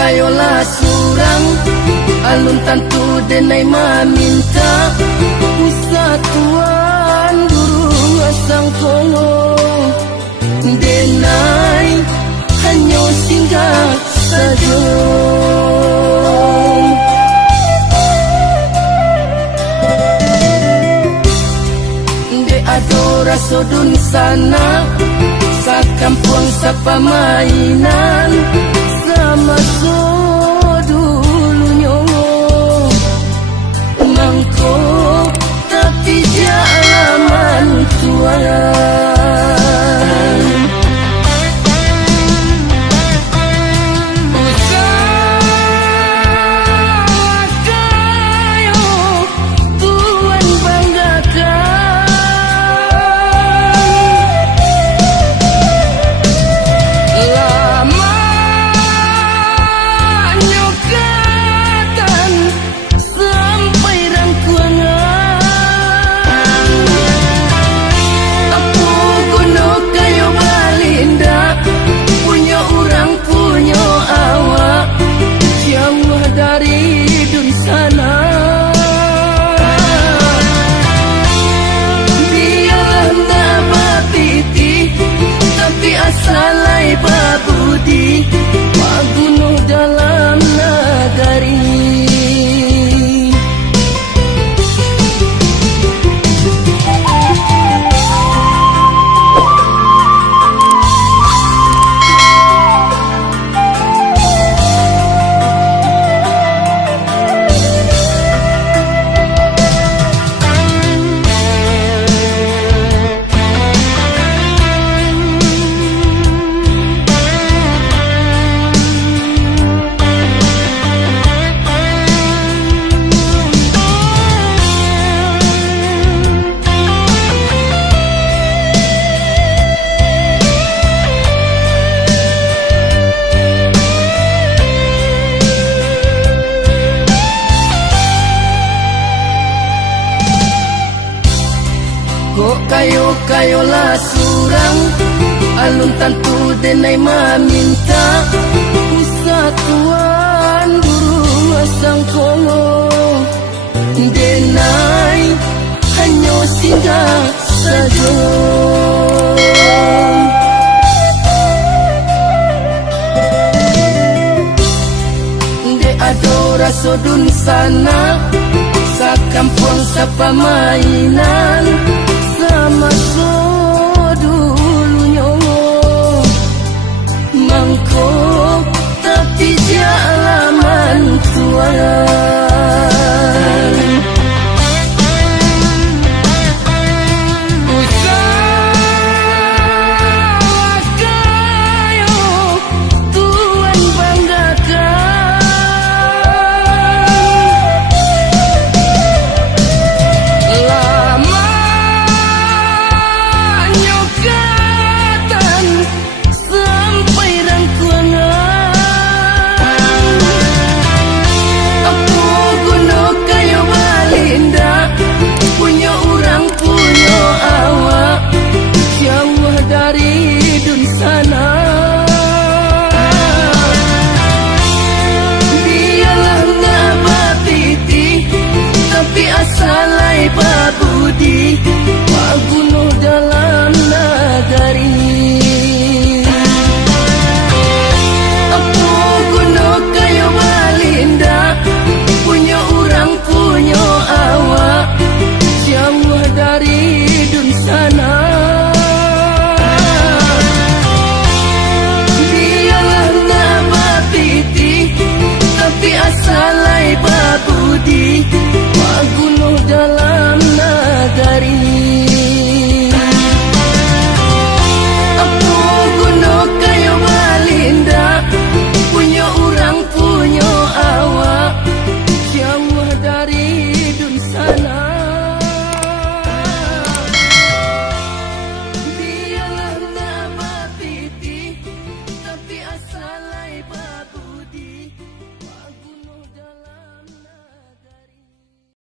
kayolah surang alun tantu denai maminta Usatuan burung asang kongo denai hanya singgah saja. De adora sodun sana sakampung sapa mainan sama so dulunya mangko tapi jalan tuan. Salai babudi magunuh dalam nagari. Kayolah surang alun tantu denai maminta Usatuan burung asang kongo denai hanya singgah saja. De adora sodun sana sakampung sapa mainan sama so